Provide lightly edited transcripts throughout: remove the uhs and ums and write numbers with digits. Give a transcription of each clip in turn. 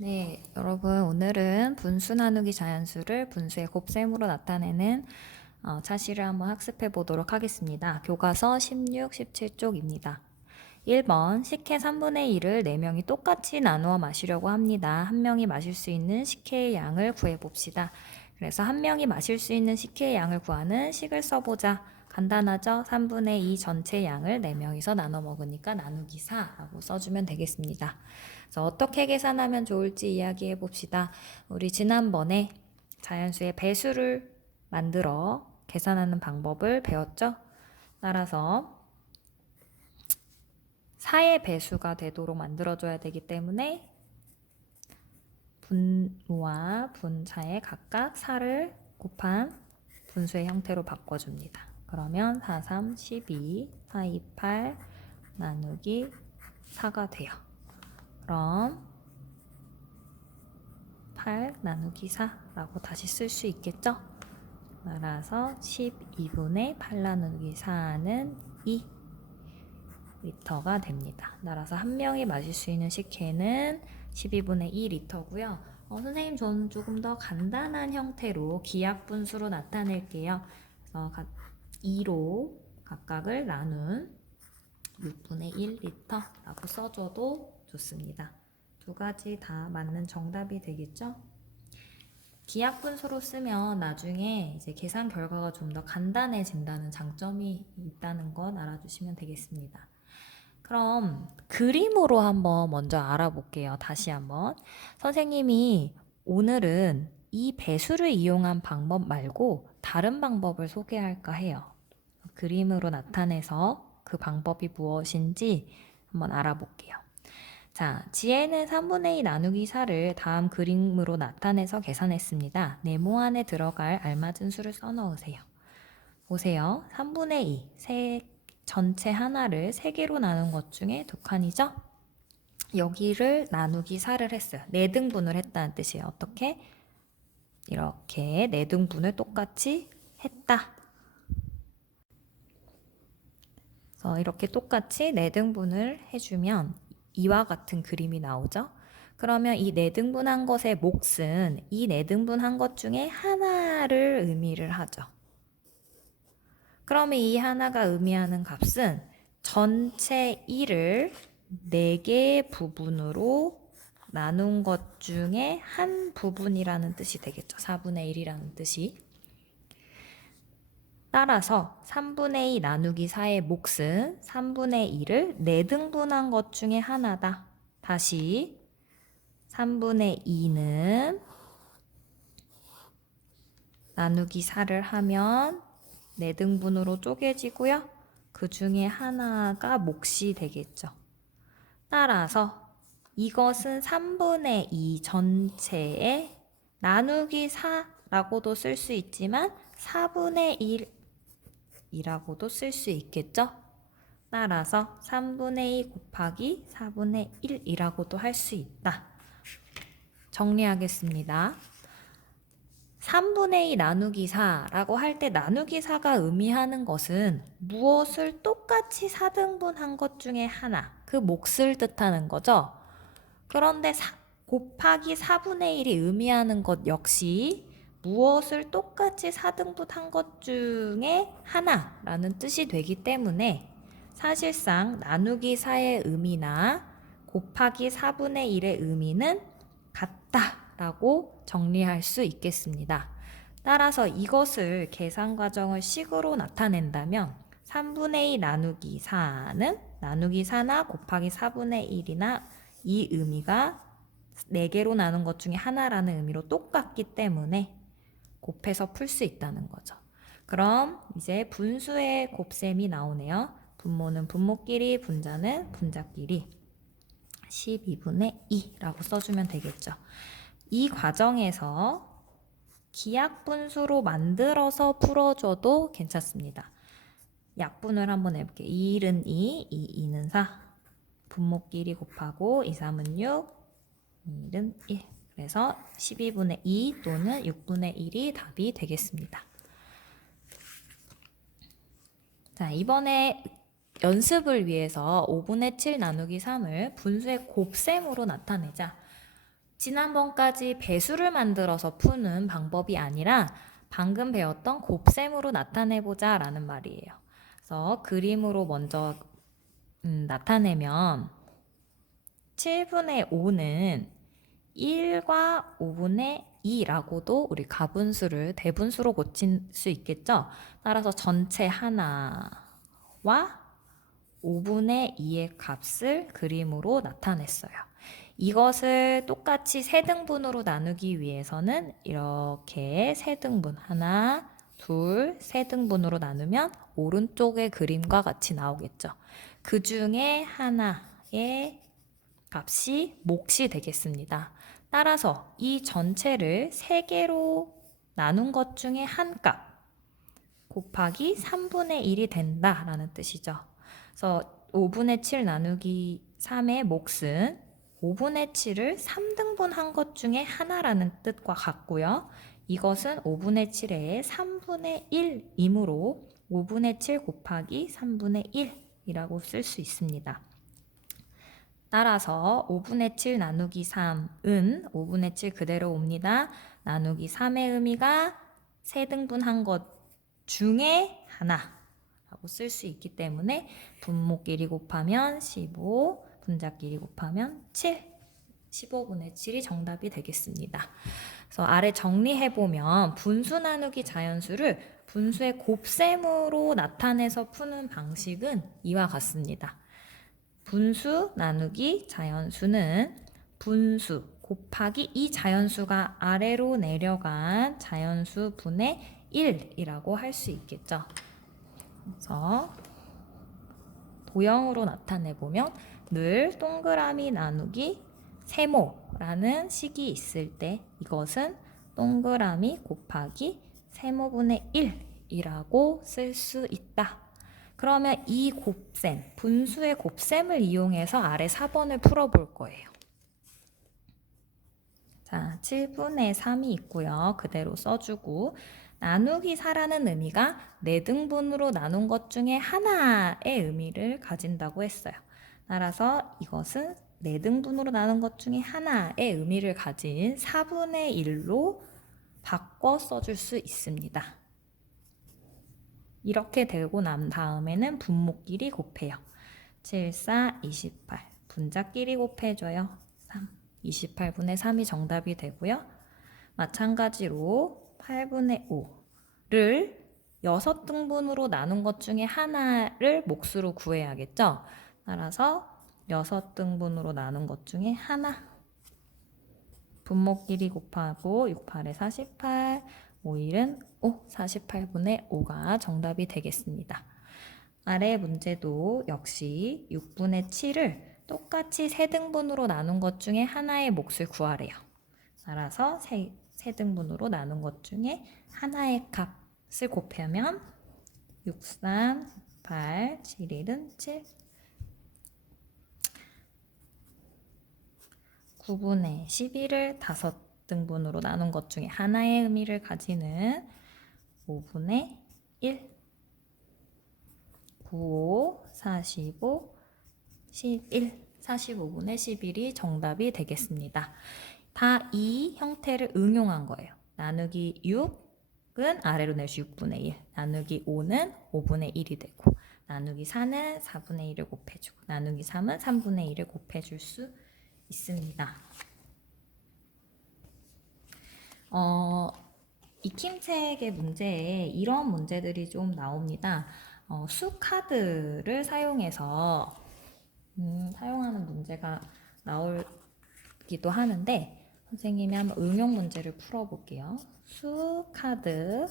네, 여러분 오늘은 분수 나누기 자연수를 분수의 곱셈으로 나타내는 차시를 한번 학습해 보도록 하겠습니다. 교과서 16, 17쪽입니다. 1번 식혜 3분의 1을 4명이 똑같이 나누어 마시려고 합니다. 한 명이 마실 수 있는 식혜의 양을 구해봅시다. 그래서 한 명이 마실 수 있는 식혜의 양을 구하는 식을 써보자. 간단하죠? 3분의 2 전체 양을 4명이서 나눠 먹으니까 나누기 4라고 써주면 되겠습니다. 그래서 어떻게 계산하면 좋을지 이야기해 봅시다. 우리 지난번에 자연수의 배수를 만들어 계산하는 방법을 배웠죠? 따라서 4의 배수가 되도록 만들어줘야 되기 때문에 분모와 분차에 각각 4를 곱한 분수의 형태로 바꿔줍니다. 그러면 4, 3, 12, 4, 2, 8 나누기 4가 돼요. 그럼 8 나누기 4라고 다시 쓸 수 있겠죠? 따라서 12분의 8 나누기 4는 2 리터가 됩니다. 따라서 한 명이 마실 수 있는 식혜는 12분의 2 리터고요. 선생님 저는 조금 더 간단한 형태로 기하분수로 나타낼게요. 그래서 2로 각각을 나눈 6분의 1 리터라고 써줘도 좋습니다. 두 가지 다 맞는 정답이 되겠죠? 기하분수로 쓰면 나중에 이제 계산 결과가 좀 더 간단해진다는 장점이 있다는 건 알아주시면 되겠습니다. 그럼 그림으로 한번 먼저 알아볼게요. 다시 한번. 선생님이 오늘은 이 배수를 이용한 방법 말고 다른 방법을 소개할까 해요. 그림으로 나타내서 그 방법이 무엇인지 한번 알아볼게요. 자, 지혜는 3분의 2 나누기 4를 다음 그림으로 나타내서 계산했습니다. 네모 안에 들어갈 알맞은 수를 써넣으세요. 보세요. 3분의 2, 전체 하나를 3개로 나눈 것 중에 2칸이죠? 여기를 나누기 4를 했어요. 4등분을 했다는 뜻이에요. 어떻게? 이렇게 4등분을 똑같이 했다. 그래서 이렇게 똑같이 4등분을 해주면 이와 같은 그림이 나오죠. 그러면 이 4등분한 것의 몫은 이 4등분한 것 중에 하나를 의미를 하죠. 그러면 이 하나가 의미하는 값은 전체 1을 4개의 부분으로 나눈 것 중에 한 부분이라는 뜻이 되겠죠. 4분의 1이라는 뜻이. 따라서 3분의 2 나누기 4의 몫은 3분의 2를 4등분한 것 중에 하나다. 다시 3분의 2는 나누기 4를 하면 4등분으로 쪼개지고요. 그 중에 하나가 몫이 되겠죠. 따라서 이것은 3분의 2 전체에 나누기 4라고도 쓸 수 있지만 4분의 1이라고도 쓸 수 있겠죠? 따라서 3분의 2 곱하기 4분의 1이라고도 할 수 있다. 정리하겠습니다. 3분의 2 나누기 4라고 할 때 나누기 4가 의미하는 것은 무엇을 똑같이 4등분한 것 중에 하나, 그 몫을 뜻하는 거죠. 그런데 곱하기 4분의 1이 의미하는 것 역시 무엇을 똑같이 4등분한 것 중에 하나라는 뜻이 되기 때문에 사실상 나누기 4의 의미나 곱하기 4분의 1의 의미는 같다라고 정리할 수 있겠습니다. 따라서 이것을 계산 과정을 식으로 나타낸다면 3분의 2 나누기 4는 나누기 4나 곱하기 4분의 1이나 이 의미가 4개로 나눈 것 중에 하나라는 의미로 똑같기 때문에 곱해서 풀 수 있다는 거죠. 그럼 이제 분수의 곱셈이 나오네요. 분모는 분모끼리, 분자는 분자끼리 12분의 2라고 써주면 되겠죠. 이 과정에서 기하분수로 만들어서 풀어줘도 괜찮습니다. 약분을 한번 해볼게요. 1은 2, 2는 4. 분모끼리 곱하고 2, 3은 6, 1은 1. 그래서 12분의 2 또는 6분의 1이 답이 되겠습니다. 자, 이번에 연습을 위해서 5분의 7 나누기 3을 분수의 곱셈으로 나타내자. 지난번까지 배수를 만들어서 푸는 방법이 아니라 방금 배웠던 곱셈으로 나타내보자 라는 말이에요. 그래서 그림으로 먼저 나타내면 7분의 5는 1과 5분의 2라고도 우리 가분수를 대분수로 고칠 수 있겠죠? 따라서 전체 하나와 5분의 2의 값을 그림으로 나타냈어요. 이것을 똑같이 세등분으로 나누기 위해서는 이렇게 세등분 하나, 둘, 세등분으로 나누면 오른쪽의 그림과 같이 나오겠죠. 그 중에 하나의 값이 몫이 되겠습니다. 따라서 이 전체를 3개로 나눈 것 중에 한 값 곱하기 3분의 1이 된다라는 뜻이죠. 그래서 5분의 7 나누기 3의 몫은 5분의 7을 3등분 한 것 중에 하나라는 뜻과 같고요. 이것은 5분의 7의 3분의 1이므로 5분의 7 곱하기 3분의 1이라고 쓸 수 있습니다. 따라서 5분의 7 나누기 3은 5분의 7 그대로 옵니다. 나누기 3의 의미가 세등분한 것 중에 하나라고 쓸 수 있기 때문에 분모끼리 곱하면 15, 분자끼리 곱하면 7, 15분의 7이 정답이 되겠습니다. 그래서 아래 정리해보면 분수 나누기 자연수를 분수의 곱셈으로 나타내서 푸는 방식은 이와 같습니다. 분수 나누기 자연수는 분수 곱하기 이 자연수가 아래로 내려간 자연수 분의 1이라고 할 수 있겠죠. 그래서 도형으로 나타내보면 늘 동그라미 나누기 세모라는 식이 있을 때 이것은 동그라미 곱하기 세모분의 1이라고 쓸 수 있다. 그러면 이 곱셈, 분수의 곱셈을 이용해서 아래 4번을 풀어볼 거예요. 자, 7분의 3이 있고요. 그대로 써주고 나누기 4라는 의미가 4등분으로 나눈 것 중에 하나의 의미를 가진다고 했어요. 따라서 이것은 4등분으로 나눈 것 중에 하나의 의미를 가진 4분의 1로 바꿔 써줄 수 있습니다. 이렇게 되고 난 다음에는 분모끼리 곱해요. 7, 4, 28. 분자끼리 곱해줘요. 3. 28분의 3이 정답이 되고요. 마찬가지로 8분의 5를 6등분으로 나눈 것 중에 하나를 몫으로 구해야겠죠. 따라서 6등분으로 나눈 것 중에 하나. 분모끼리 곱하고 6, 8에 48, 5, 1은 5, 48분의 5가 정답이 되겠습니다. 아래 문제도 역시 6분의 7을 똑같이 세등분으로 나눈 것 중에 하나의 몫을 구하래요. 따라서 세등분으로 나눈 것 중에 하나의 값을 곱하면 6, 3, 8, 7, 1은 7, 9분의 11을 5등분으로 나눈 것 중에 하나의 의미를 가지는 5분의 1, 9, 5, 45, 11, 45분의 11이 정답이 되겠습니다. 다 이 형태를 응용한 거예요. 나누기 6은 아래로 내시 6분의 1, 나누기 5는 5분의 1이 되고 나누기 4는 4분의 1을 곱해주고 나누기 3은 3분의 1을 곱해줄 수 있습니다. 익힘책의 문제에 이런 문제들이 좀 나옵니다. 수카드를 사용해서 사용하는 문제가 나오기도 하는데 선생님이 한번 응용 문제를 풀어볼게요. 수카드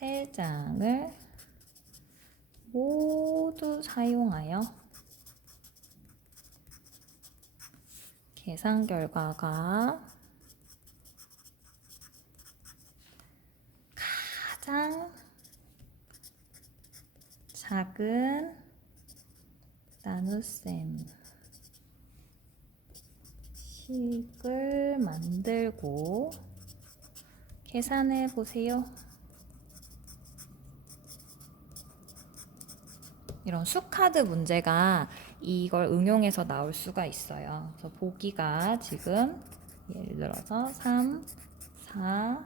3장을 모두 사용하여 계산 결과가 가장 작은 나눗셈 식을 만들고 계산해 보세요. 이런 수카드 문제가 이걸 응용해서 나올 수가 있어요. 그래서 보기가 지금 예를 들어서 3, 4,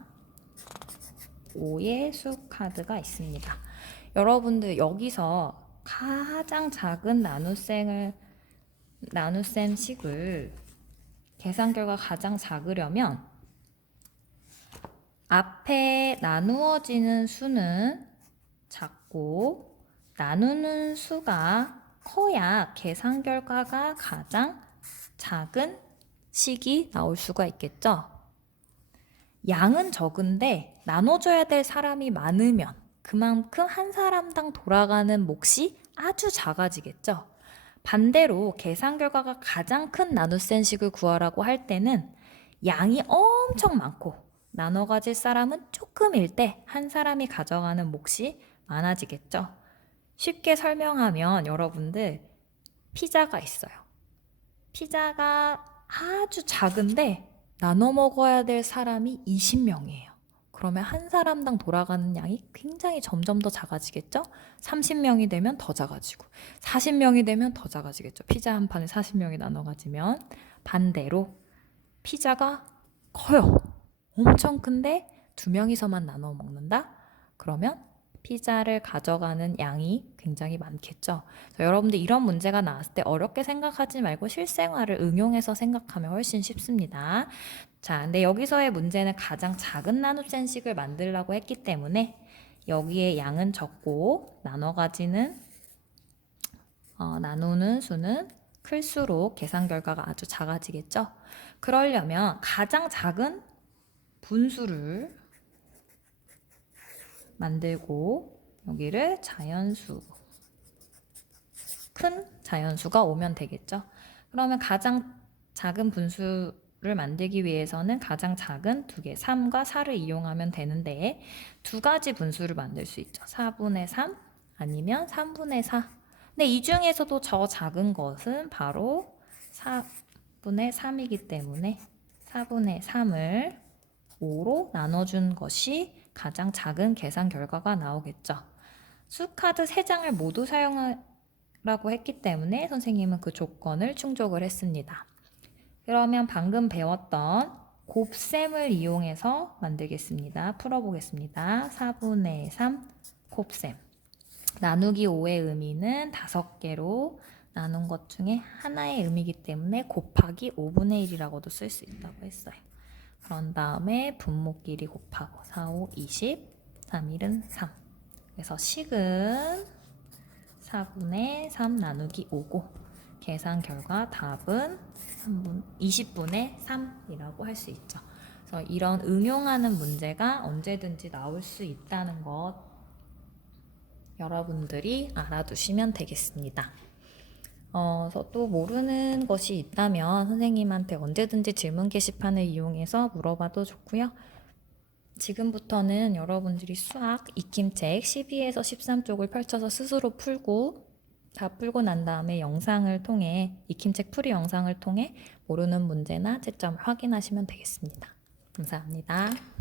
5의 수카드가 있습니다. 여러분들 여기서 가장 작은 나눗셈식을 계산 결과 가장 작으려면 앞에 나누어지는 수는 작고 나누는 수가 커야 계산 결과가 가장 작은 식이 나올 수가 있겠죠. 양은 적은데 나눠줘야 될 사람이 많으면 그만큼 한 사람당 돌아가는 몫이 아주 작아지겠죠. 반대로 계산 결과가 가장 큰 나눗셈식을 구하라고 할 때는 양이 엄청 많고 나눠 가질 사람은 조금일 때 한 사람이 가져가는 몫이 많아지겠죠. 쉽게 설명하면 여러분들 피자가 있어요. 피자가 아주 작은데 나눠 먹어야 될 사람이 20명이에요. 그러면 한 사람당 돌아가는 양이 굉장히 점점 더 작아지겠죠? 30명이 되면 더 작아지고 40명이 되면 더 작아지겠죠. 피자 한 판에 40명이 나눠 가지면. 반대로 피자가 커요. 엄청 큰데 2명이서만 나눠 먹는다? 그러면 피자를 가져가는 양이 굉장히 많겠죠. 여러분들 이런 문제가 나왔을 때 어렵게 생각하지 말고 실생활을 응용해서 생각하면 훨씬 쉽습니다. 자, 근데 여기서의 문제는 가장 작은 나눗셈식을 만들려고 했기 때문에 여기에 양은 적고 나누는 수는 클수록 계산 결과가 아주 작아지겠죠. 그러려면 가장 작은 분수를 만들고 여기를 큰 자연수가 오면 되겠죠. 그러면 가장 작은 분수를 만들기 위해서는 가장 작은 2개, 3과 4를 이용하면 되는데 2가지 분수를 만들 수 있죠. 4분의 3 아니면 3분의 4. 근데 이 중에서도 저 작은 것은 바로 4분의 3이기 때문에 4분의 3을 5로 나눠준 것이 가장 작은 계산 결과가 나오겠죠. 수카드 3장을 모두 사용하라고 했기 때문에 선생님은 그 조건을 충족을 했습니다. 그러면 방금 배웠던 곱셈을 이용해서 만들겠습니다. 풀어보겠습니다. 4분의 3 곱셈. 나누기 5의 의미는 5개로 나눈 것 중에 하나의 의미이기 때문에 곱하기 5분의 1이라고도 쓸 수 있다고 했어요. 그런 다음에 분모끼리 곱하고 4, 5, 20, 3, 1은 3. 그래서 식은 4분의 3 나누기 5고 계산 결과 답은 20분의 3이라고 할 수 있죠. 그래서 이런 응용하는 문제가 언제든지 나올 수 있다는 것 여러분들이 알아두시면 되겠습니다. 그래서 또 모르는 것이 있다면 선생님한테 언제든지 질문 게시판을 이용해서 물어봐도 좋고요. 지금부터는 여러분들이 수학 익힘책 12에서 13쪽을 펼쳐서 스스로 풀고 다 풀고 난 다음에 영상을 통해 익힘책 풀이 영상을 통해 모르는 문제나 채점을 확인하시면 되겠습니다. 감사합니다.